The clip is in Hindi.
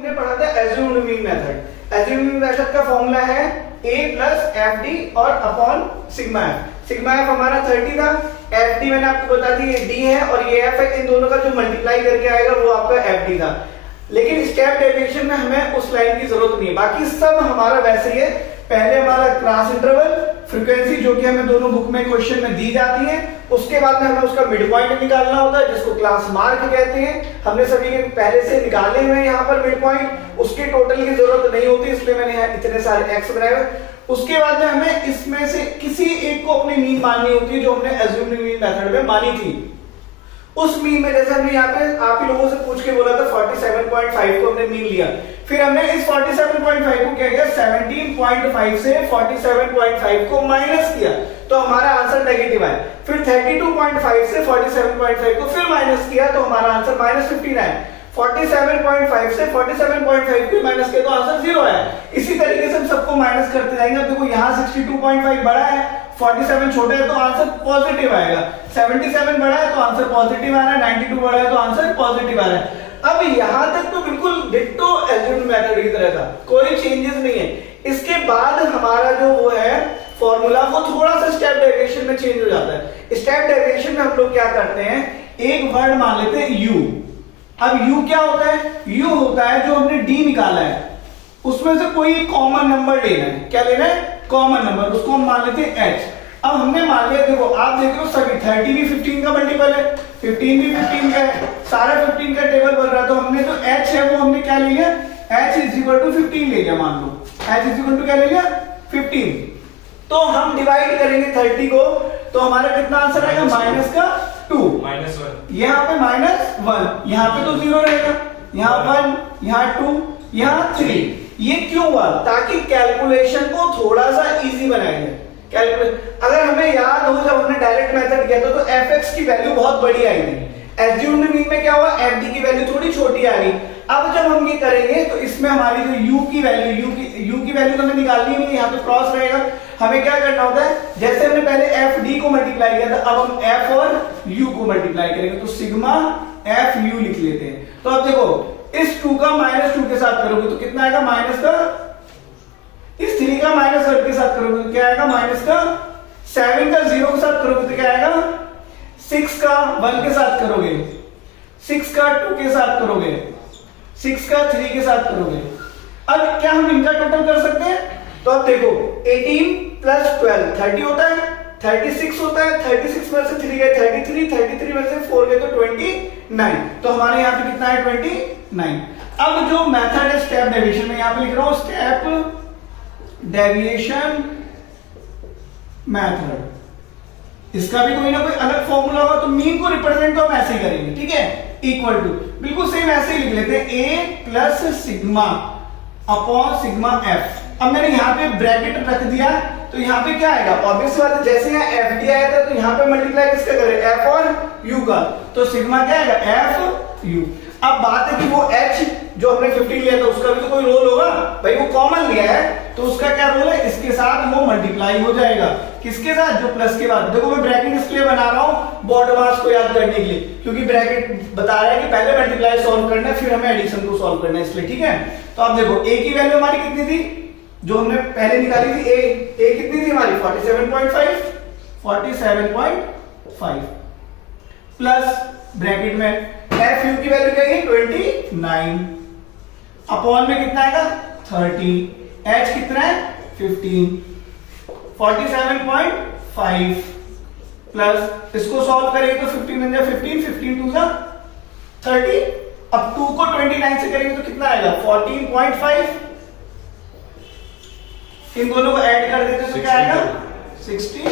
हमने पढ़ा था assumed mean method. Assumed mean method का फॉर्मूला है a प्लस एफ डी और upon sigma F. Sigma F हमारा 30 था, एफ डी मैंने आपको बता दी ये डी है और ये एफ है, इन दोनों का जो मल्टीप्लाई करके आएगा वो आपका एफ डी था। लेकिन स्टेप डेविएशन में हमें उस लाइन की जरूरत नहीं है, बाकी सब हमारा वैसे ही है। पहले हमारा क्लास इंटरवल, फ्रीक्वेंसी जो कि हमें दोनों बुक में क्वेश्चन में दी जाती है, उसके बाद में हमें उसका मिड पॉइंट निकालना होता है जिसको क्लास मार्क कहते हैं। हमने सभी के पहले से निकाले हुए हैं यहाँ पर मिड पॉइंट, उसके टोटल की जरूरत नहीं होती इसलिए मैंने यहाँ इतने सारे एक्स बनाए हुए। उसके बाद में हमें इसमें से किसी एक को अपनी मीन माननी होती है जो हमने एज्यूम्ड मीन मेथड में मानी थी। उस मीन में जैसे हमने यहाँ पे आप ही लोगों से पूछ के बोला था 47.5 को हमने मीन लिया, फिर हमने इस 47.5 को क्या किया 17.5 से 47.5 को माइनस किया तो हमारा आंसर नेगेटिव आया। फिर 32.5 से 47.5 को फिर माइनस किया तो हमारा आंसर -15 आया। 47.5 से 47.5 को माइनस किया तो आंसर 0 आया। इसी तरीके से हम सबको माइनस करते जाएंगे। अब देखो यहाँ 62.5 बड़ा है, 47 छोटा है तो आंसर पॉजिटिव आएगा, 77 बड़ा है तो आंसर पॉजिटिव आ रहा है, 92 बड़ा है तो आंसर पॉजिटिव आ रहा है। अब यहां तक तो बिल्कुल डिट्टो एज्यूम्ड मेथड की तरह था, कोई चेंजेस नहीं है। इसके बाद हमारा जो वो है फॉर्मूला वो थोड़ा सा स्टेप डेविएशन में चेंज हो जाता है। स्टेप डेविएशन में हम लोग क्या करते हैं, एक वर्ड मान लेते हैं u। अब u क्या होता है, u होता है जो हमने d निकाला है उसमें से कोई कॉमन नंबर लेना है। क्या लेना है, कॉमन नंबर, उसको हम मान लेते हैं h। अब हमने मान लिया, देखो आप देख रहे हो सभी 30 भी 15 का मल्टीपल है, 15 भी 15 का है, सारा 15 का टेबल बन रहा है, तो हमने जो h है वो हमने क्या ले लिया, h इज इक्वल टू 15 ले लिया। मान लो h इज इक्वल टू क्या ले लिया 15। तो हम डिवाइड करेंगे 30 को तो हमारा कितना आंसर आएगा माइनस का 2, -1, यहाँ पे -1, यहाँ पे तो 0 रहेगा, यहाँ 1, यहाँ 2, यहाँ 3। ये क्यों हुआ, ताकि कैलकुलेशन को थोड़ा सा इजी बनाएंगे। अगर हमें याद हो जब हमने डायरेक्ट मेथड किया था तो fx की वैल्यू बहुत बड़ी आई थी, एज्यूम्ड मीन में क्या हुआ fd की वैल्यू थोड़ी छोटी आ गई। अब जब हम ये करेंगे तो इसमें हमारी जो u की वैल्यू तो हमें निकालनी नहीं है, यहाँ पे क्रॉस रहेगा। हमें क्या करना होता है, जैसे हमने पहले fd को मल्टीप्लाई किया था अब हम f और u को मल्टीप्लाई करेंगे तो सिग्मा fu लिख लेते हैं। तो अब देखो इस 2 का -2 के साथ करोगे तो कितना आएगा, माइनस का, इस 3 का -1 के साथ करोगे तो क्या आएगा, माइनस का, 7 का 0 के साथ करोगे तो क्या आएगा, 6 का 1 के साथ करोगे, 6 का 2 के साथ करोगे, 6 का 3 के साथ करोगे। अब क्या हम इनका टोटल कर सकते हैं, तो अब देखो 18 प्लस 12 30 होता है, 36 होता है, 36 में से 3 गए 33, 33 में से 4 गए तो 29। तो हमारे यहाँ पे कितना है 29। अब जो मेथड है स्टेप डेविएशन में यहाँ पे लिख रहा हूं स्टेप डेविएशन मेथड, इसका भी कोई ना कोई अलग फॉर्मूला होगा तो मीन को रिप्रेजेंट तो हम ऐसे ही करेंगे, ठीक है, इक्वल टू बिल्कुल सेम ऐसे ही लिख लेते हैं a plus sigma upon sigma f। अब मैंने यहाँ पे ब्रैकेट रख दिया तो यहाँ पे क्या आएगा, ऑब्वियस बात है जैसे यहाँ एफ डी आया था तो यहाँ पे मल्टीप्लाई किसका करें, एफ और यू का, तो सिग्मा क्या आएगा एफ यू। अब बात है कि वो h जो हमने 15 लिया था उसका भी तो कोई रोल होगा, भाई वो कॉमन लिया है तो उसका क्या रोल है, इसके साथ वो मल्टीप्लाई हो जाएगा, किसके साथ, जो प्लस के बाद। देखो मैं ब्रैकेट इसलिए बना रहा हूँ बॉड मास को याद करने के लिए, क्योंकि ब्रैकेट बता रहा है कि पहले मल्टीप्लाई सॉल्व करना है फिर हमें एडिशन को सॉल्व करना है, इसलिए ठीक है। तो आप देखो a की वैल्यू हमारी कितनी थी जो हमने पहले निकाली थी, a कितनी थी हमारी 47.5 प्लस ब्रैकेट में एफ यू की वैल्यू क्या है 29, अपॉन में कितना आएगा 30, h कितना है 15, 47.5 प्लस इसको सॉल्व करेंगे तो 15 बन जाए 15 2 30। अब 2 को 29 से करेंगे तो कितना आएगा 14.5, इन दोनों को ऐड कर देते तो क्या आएगा 60।